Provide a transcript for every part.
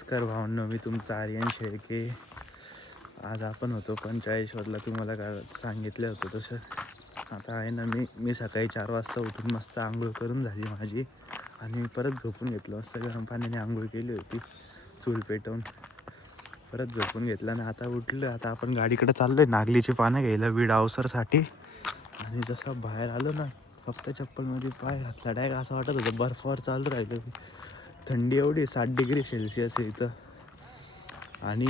नमस्कार भावंनो, मी तुमचा आर्यन शेळके. आज आपण होतो पंचाळेश्वरला. तुम्हाला काय सांगितलं होतं तसं आता आहे ना. मी सकाळी 4 वाजता उठून मस्त आंघोळ करून झाली माझी, आणि मी परत झोपून घेतलं. मस्त गरम पाण्याने आंघोळ केली होती, चूल पेटवून परत झोपून घेतलं. आणि आता उठलं. आता आपण गाडीकडे चाललो आहे नागलीची पानं घ्यायला वीड अवसरसाठी. आणि जसं बाहेर आलो ना, फक्त चप्पलमध्ये पाय घातला डायरेक्ट असं वाटत होतं बर्फावर चालू राहिलं. थंडी एवढी 60 डिग्री सेल्सिअस आहे इथं. आणि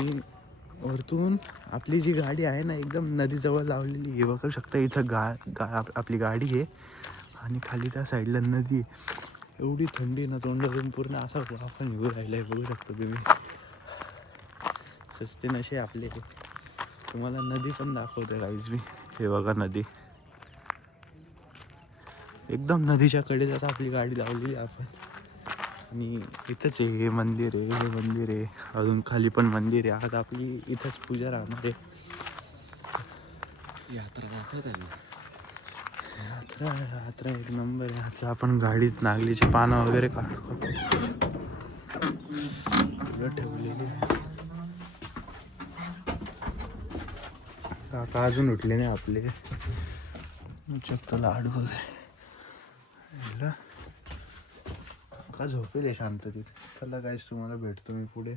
वरतून आपली जी गाडी आहे ना, एकदम नदीजवळ लावलेली आहे. बघू शकता इथं आपली गाडी आहे, आणि खाली त्या साईडला नदी. एवढी थंडी ना, तोंडातून पूर्ण असा आपण येऊ राहिला आहे. बघू शकता तुम्ही. सस्ते नशे आपले. तुम्हाला नदी पण दाखवते काहीच मी. हे बघा नदी, एकदम नदीच्या कडेच आता आपली गाडी लावलेली आपण. आणि इथंच आहे हे मंदिर आहे, हे मंदिर आहे. अजून खाली पण मंदिर आहे. आज आपली इथंच पूजा राहणार आहे. यात्रा दाखवत आहे. यात्रा एक नंबर आहे. आता आपण गाडीत नागलीची पानं वगैरे काढतो ठेवलेली आहे. काका अजून उठले नाही आपले. चक्क लाडू वगैरे का झोपेल शांततेत. चला काहीच तुम्हाला भेटतो मी पुढे.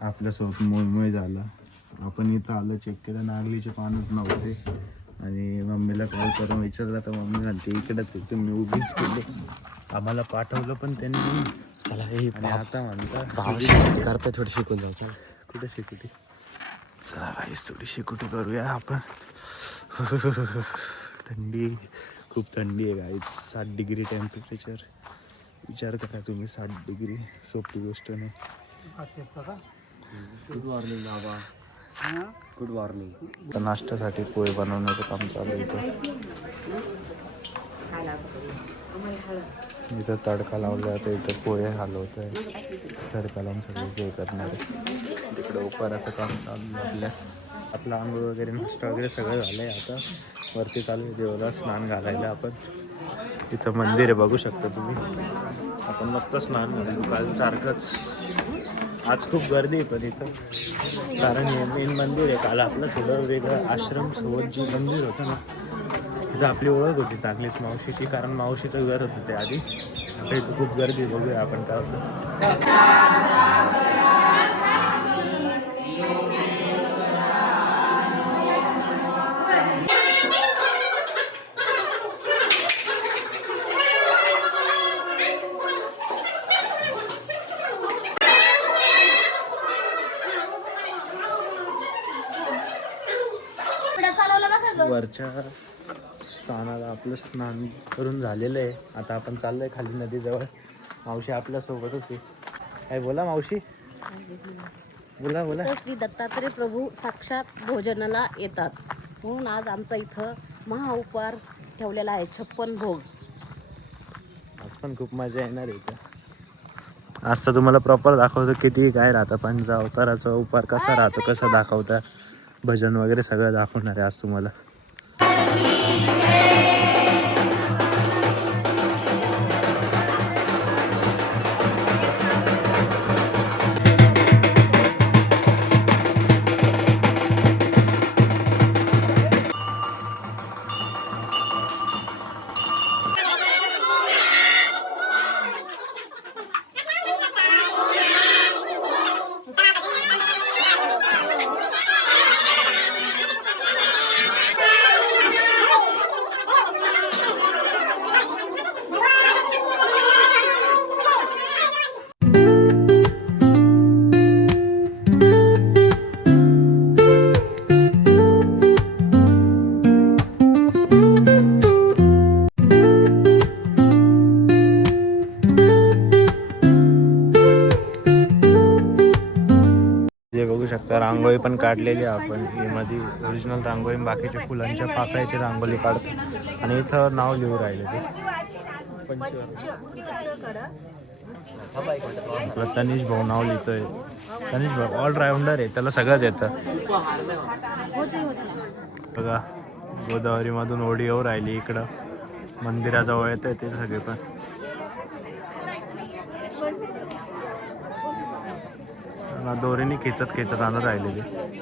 आपल्यासोबत मोळमोळ झाला. आपण इथं आलं, चेक केलं, नागलीचे पानच नव्हते. आणि मम्मीला कॉल करून विचारला तर मम्मी म्हणते इकडंच आहे. तुम्ही उभीच केले, आम्हाला पाठवलं पण त्यांनी. चला हे आणि आता म्हणता करता थोडी शिकून जाऊ. चला कुठे शिकुटी. चला काहीच थोडी शिकुटी करूया आपण. थंडी, खूप थंडी आहे गाईच. 60 डिग्री टेम्परेचर. विचार करा तुम्ही, 60 डिग्री सोपी गोष्ट नाही. गुड मॉर्निंग बाबा. Good morning. तर नाश्त्यासाठी पोहे बनवण्याचं काम चालू आहे इथं तडका लावला आहे. इथं पोहे हलवत आहे. तडका लावून सगळे जे करणार आहे. तिकडं उपहाराचं काम चालू आहे आपलं आंघोळ वगैरे, नाश्ता वगैरे सगळं झालं आहे. आता वरती चालू आहे देवाला स्नान घालायला आपण. इथं मंदिर आहे, बघू शकता तुम्ही. आपण मस्त स्नान घालू काल सारखंच. आज खूप गर्दी आहे पण इथं, कारण हे मेन मंदिर आहे. काल आपलं थोडं वेगळं आश्रम सोबत जी मंदिर होतं ना, तिथं आपली ओळख होती चांगलीच मावशीची, कारण मावशीचं घर होतं ते आधी. आता इथं खूप गर्दी. बघूया आपण काय होतं. वरच्या स्थानाला आपलं स्नान करून झालेलं आहे. आता आपण चाललोय खाली नदीजवळ. मावशी आपल्यासोबतच आहे. काय बोला मावशी, बोला बोला. श्री दत्तात्रय प्रभू साक्षात भोजनाला येतात, म्हणून आज आमचा इथं महाउपहार ठेवलेला आहे. 56 भोग. आज पण खूप मजा येणार आहे इथं. आज तर तुम्हाला प्रॉपर दाखवतो किती काय राहतं. पंच अवताराचा उपहार कसा राहतो, कसं दाखवता, भजन वगैरे सगळं दाखवणार आहे आज तुम्हाला. बघू शकता रांगोळी पण काढलेली आहे आपण. मध्ये ओरिजिनल रांगोळी, बाकीच्या फुलांच्या पाकळ्याची रांगोळी काढतो. आणि इथं नाव लिहू राहिले ते आपलं तनिष भाऊ नाव लिहितोय. तनिष भाऊ ऑलराऊंडर आहे, त्याला सगळंच येतं. बघा गोदावरीमधून ओढी येऊ राहिली इकडं. मंदिराजवळ येत आहे ते सगळे पण. दोरीने खेचत खेचत आणत राहिले ते.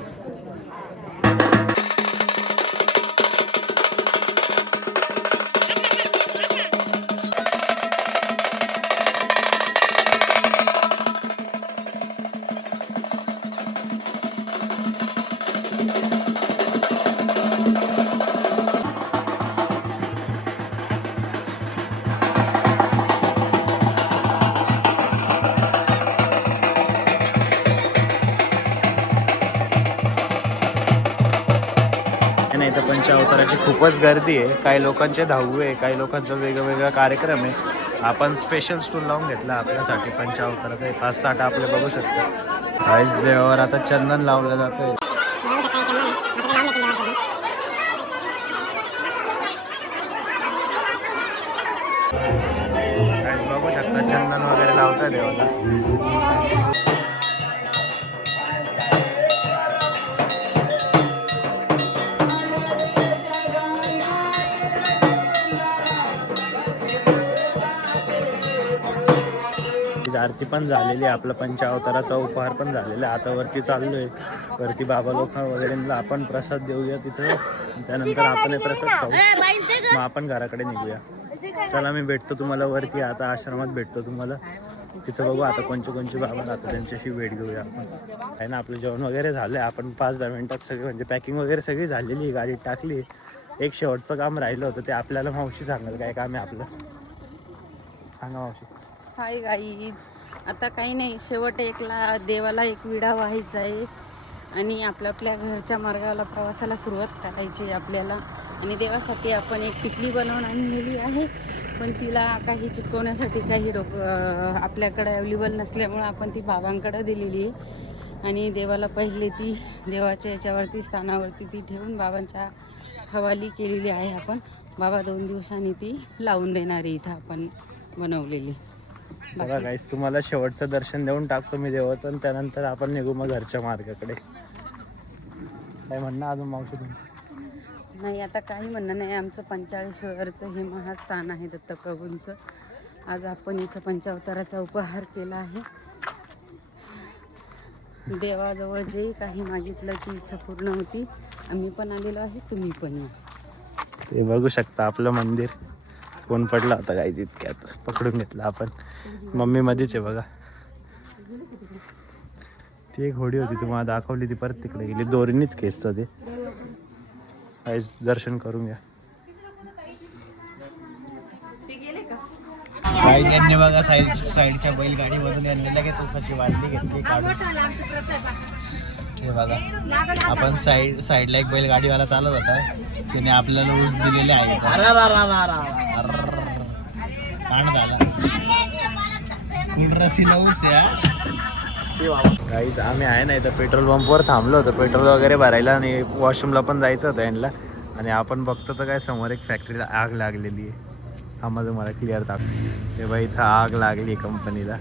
नाही तर पंचावताराची खूपच गर्दी आहे. काही लोकांचे दहावे आहे, काही लोकांचा वेगवेगळा कार्यक्रम आहे. आपण स्पेशल स्टूल लावून घेतला आपल्यासाठी पंचावताराचा. 5-6 आपले बघू शकतो. काहीच देवावर आता चंदन लावलं जातं. बघू शकता चंदन वगैरे लावतात देवाला. आरती पण झालेली आहे, आपला पंचावताराचा उपहार पण झालेला आहे. आता वरती चाललोय. वरती बाबा लोक वगैरेला आपण प्रसाद देऊया तिथं. त्यानंतर आपण हे प्रसाद खाऊ, मग आपण घराकडे निघूया. चला मी भेटतो तुम्हाला वरती. आता आश्रमात भेटतो तुम्हाला तिथं. बघू आता कोणचे बाबा राहतात, त्यांच्याशी भेट घेऊया आपण. आहे ना, आपलं जेवण वगैरे झालं आहे. आपण 5-10 मिनिटात सगळे म्हणजे पॅकिंग वगैरे सगळी झालेली आहे, गाडीत टाकली. एक शेवटचं काम राहिलं होतं, ते आपल्याला मावशी सांगाल काय काम आहे आपलं. सांगा मावशी. हाय गाईज, आता काही नाही, शेवट एकला देवाला एक विडा व्हायचा आहे आणि आपल्या घरच्या मार्गाला प्रवासाला सुरुवात करायची आहे आपल्याला. आणि देवासाठी आपण एक टिकली बनवून आणलेली आहे, पण तिला काही चिपकवण्यासाठी काही आपल्याकडे अवेलेबल नसल्यामुळं आपण ती बाबांकडे दिलेली आहे. आणि देवाला पहिले ती देवाच्या याच्यावरती स्थानावरती ती ठेवून बाबांच्या हवाली केलेली आहे आपण. बाबा 2 दिवसांनी ती लावून देणार आहे इथं आपण बनवलेली. बघा गाईस, तुम्हाला शेवटचं दर्शन देऊन टाकतो मी देवाचं, आणि त्यानंतर आपण निघू मग घरच्या मार्गाकडे. काय म्हणणं अजून मावशी तुमचं? नाही, आता काही म्हणणं नाही. आमचं 45 हे महास्थान आहे दत्तप्रभूंचं. आज आपण इथं पंचावताराचा उपहार केला आहे. देवाजवळ जे काही मागितलं ती इच्छा पूर्ण होती. आम्ही पण आलेलो आहे, तुम्ही पण या. ते बघू शकता आपलं मंदिर. कोण पडला होता गाईज इतक्यात, पकडून घेतला आपण. मम्मी मध्येच आहे बघा. ती एक होडी होती तुम्हाला दाखवली, ती परत तिकडे गेली. दोरीनीच खेचतं ते. गाईज दर्शन करून घ्या. गाईज यांनी बघा साईडच्या बैलगाडीमधून यांनी लगेच उसाची वाटली घेतली काढून. हे बघा, आपण साईडला एक बैलगाडीवाला चालत होता, त्याने आपल्याला ऊस दिलेले आहे. गाईज आम्ही आहे ना इथं पेट्रोल पंपवर थांबलो होतो पेट्रोल वगैरे भरायला, आणि वॉशरूमला पण जायचं होतं यांना. आणि आपण बघतो तर काय समोर एक फॅक्टरीला आग लागलेली आहे. थांबा तुम्हाला क्लिअर दाखव. ते बाई इथं आग लागली कंपनीला.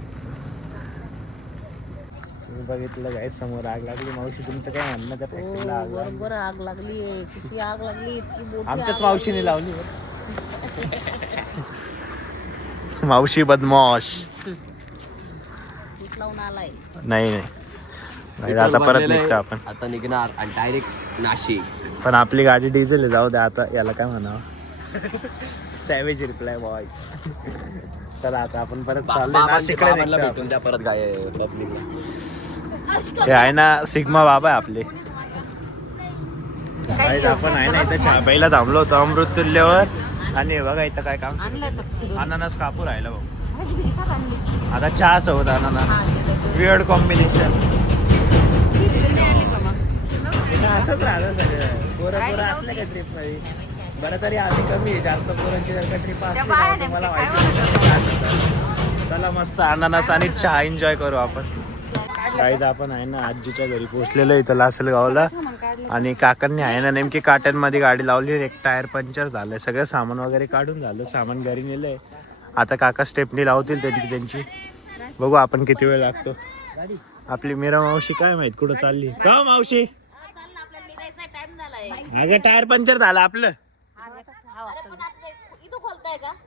तुम्ही बघितलं काय समोर आग लागली. मावशी तुमचं काय म्हणणं त्या फॅक्टरीला आग लागली? बरोबर आग लागली आहे. किती आग लागली, इतकी मोठी आमच्याच आग मावशीने लावली. मावशी बदमाश. लागली. लावून आलाय. नाही आता परत निघतो आपण. आता निघणार आणि डायरेक्ट नाशिक. पण आपली गाडी डिझेल आहे, जाऊ द्या आता. याला काय म्हणावं, सॅवेज रिप्लाय बॉय. चला आता आपण परत चाललो नाशिकला. भेटून त्या परत काय हे आहे ना सिग्मा बाबा आहे आपले. आपण आहे ना इथं चहा प्यायला थांबलो होतो अमृततुल्यवर. आणि बघा इथं काय काम, अननस कापूर राहिला भाऊ. आता चहा सोबत अननस, वियर्ड कॉम्बिनेशन. असंच राहतं सगळं. पोरं असलं का ट्रिप मध्ये. बरं तरी आधी कमी आहे, जास्त पोरांची जर का ट्रिप असली तर तुम्हाला माहिती. चला मस्त अननस आणि चहा एन्जॉय करू आपण. काहीच आपण आहे ना आजीच्या घरी पोहोचलेलो इथं लासलगावला. आणि काकांनी आहे ना नेमकी काट्यांमध्ये गाडी लावली. एक टायर पंक्चर झालंय. सगळं सामान वगैरे काढून झालं, सामान घरी नेलंय. आता काका स्टेपनी लावतील त्यांची. बघू आपण किती वेळ लागतो. आपली मीरा मावशी काय माहित कुठं चालली. का मावशी? अगं टायर पंक्चर झालं आपलं.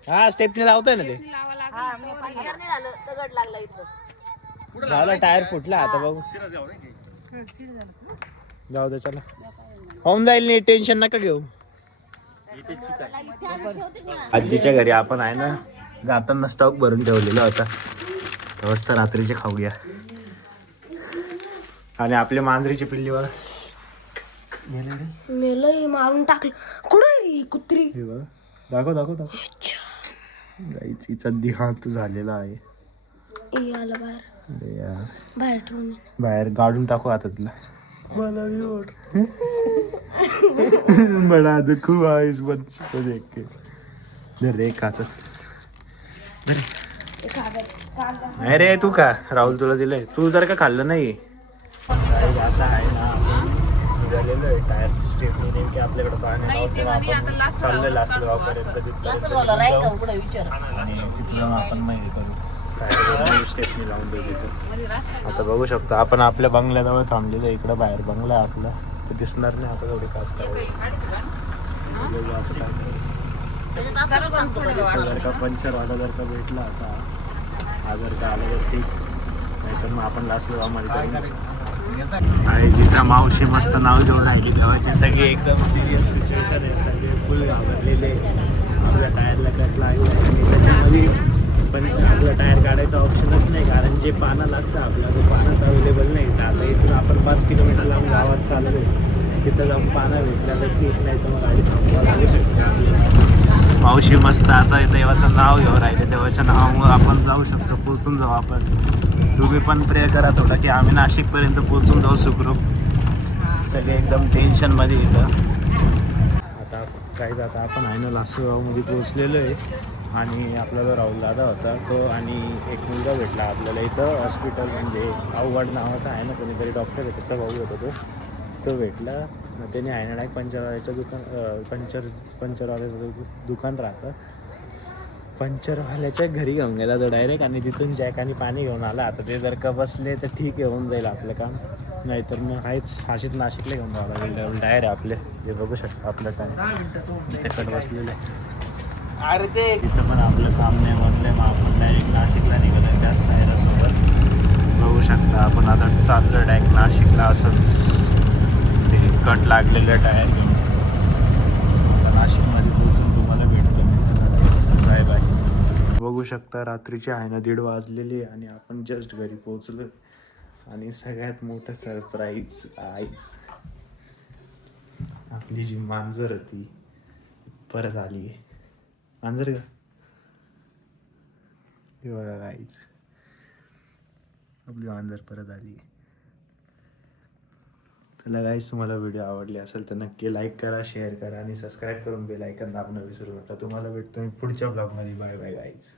हा स्टेपनी लावतोय ना ते. झाला टायर फुटला आता बघू जाऊ दे चला होऊन जाईल नाही टेन्शन नका घेऊ. आजीच्या घरी आपण आहे ना जाताना स्टॉक भरून ठेवलेला होता मस्त रात्रीचे खाऊया. आणि आपल्या मांजरीची पिल्लीवर मेलं मारून टाकलं. कुठे कुत्री हे बघ दाखव दाखव दाखव गाईचा देहांत झालेला आहे. आलं बाहेर अरे यार बाहेर ठेवून बाहेर काढून टाकू आता तिला. बड़ा दुख हुआ इस बच्चे को देख के. रे काच नाही रे तू का राहुल तुला दिलंय तू जर का खाल्लं नाही. आता आहे ना निघालेलो आहे टायरची स्टेपनी नेमकी आपल्याकडे पाहण्या चाललं लासलगावपर्यंत आणि तिथलं आपण माहिती करू टायर स्टेपनी लावून देऊ तिथं. आता बघू शकतो आपण आपल्या बंगल्याजवळ थांबलेलं इकडं बाहेर बंगला आहे आपला ते दिसणार नाही आता थोडी काच जर का पंचरवाला जर का भेटला आता हा जर का आला तर ठीक नाहीतर मग आपण लासलगावमध्ये करू. आणि जिथं मावशी मस्त नाव घेऊन राहिली गावाचे सगळे एकदम सिरियस सिच्युएशन आहे सगळे फुल घाबरलेले. आपल्या टायरला कट लागला आणि त्याच्यामध्ये पण आपलं टायर काढायचा ऑप्शनच नाही कारण जे पानं लागतं आपला तो पानच अवेलेबल नाही. तर आता इथून आपण 5 किलोमीटर लांब गावात चाललो तिथं जाऊन पानं भेटल्या तर ठीक नाही तर मग गाडी थांबवा लागू शकते. मावशी मस्त आता देवाचं नाव घेऊन राहिले देवाच्या नावामुळे आपण जाऊ शकतो पोचून जाऊ आपण. तुम्ही पण प्रे करा थोडा की आम्ही नाशिकपर्यंत पोचून जाऊ सुखरूप. सगळे एकदम टेन्शनमध्ये येतं. आता काय जाता आपण आहे ना लासलगावमध्ये पोचलेलो आहे आणि आपला जो राहुल दादा होता तो आणि एक मुलगा भेटला आपल्याला इथं हॉस्पिटल म्हणजे अवघड नावाचा आहे ना कोणीतरी डॉक्टर आहे त्याचा भाऊ होता तो भेटला. मग त्याने आहे ना एक पंचरवाल्याचं दुकान पंचरवाल्याचं दुकान राहतं पंचरवाल्याच्या घरी घेऊन गेला तो डायरेक्ट आणि तिथून जॅक आणि पाणी घेऊन आला. आता ते जर का बसले तर ठीक आहे होऊन जाईल आपलं काम नाहीतर मग आहेच हाशीत नाशिकला घेऊन जावं लागेल. टायर आहे आपले जे बघू शकतो आपलं टायर त्याकडे बसलेलं आहे. अरे ते तिथं पण आपलं काम नाही म्हटलंय मग आपण डायरेक्ट नाशिकला निघालं त्याच टायरासोबत. बघू शकता आपण आता चाललो डायरेक्ट नाशिकला असंच ते कट लागलेलं टायर घेऊन. नाशिकमध्ये पोहोचून तुम्हाला भेटतो मी चला बाय बाय. बघू शकता रात्रीची आहे ना 1:30 वाजलेली आणि आपण जस्ट घरी पोहोचलो. आणि सगळ्यात मोठं सरप्राईज आईच आपली जी मांजर होती परत आली आहे. मांजर का हे बघा गाईच आपली मांजर परत आली आहे. तर गाईज तुम्हाला व्हिडिओ आवडली असेल तर नक्की लाईक करा शेअर करा आणि सबस्क्राईब करून बेल आयकॉन दाबणं विसरू नका. तुम्हाला भेटतो मी पुढच्या ब्लॉगमध्ये. Bye bye guys.